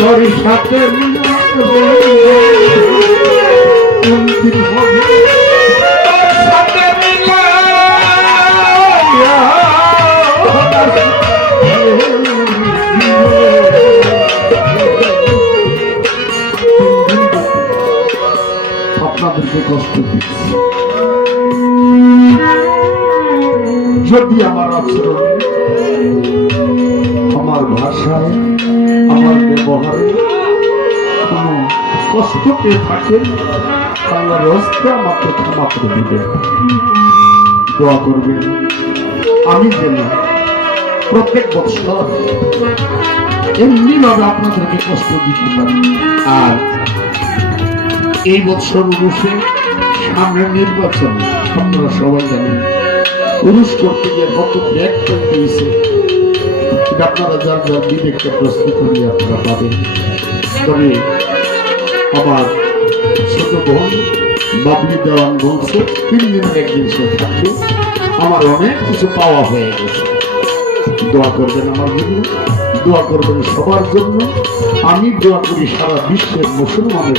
তোর সাথে আপনাদেরকে কষ্ট দিচ্ছি। যদি আমার আচরণ, আমার ভাষায়, আমার ব্যবহারে কোনো কষ্ট পেয়ে থাকে, আল্লাহর হস্তে আমাকে ক্ষমা করে দিবেন। দোয়া করবেন আমি যেন প্রত্যেক বছর এমনি ভাবে আপনাদেরকে কষ্ট দিতে পারি। আর এই বছর উরুষে সামনে নির্বাচন, আপনারা সবাই জানেন উরুষ করতে গিয়ে কত ব্যাগ করে দিয়েছে, আপনারা যার যার বিবেককে প্রশ্ন করিয়ে আপনারা পাবেন। তবে আমার ছোট বোন বাবলি দেওয়ান বলছে 3 দিনের একদিন সে থাকবে, আমার অনেক কিছু পাওয়া হয়ে গেছে। দোয়া করবেন আমার জন্য, দোয়া করবেন সবার জন্য। আমি দোয়া করি সারা বিশ্বের মুসলমানের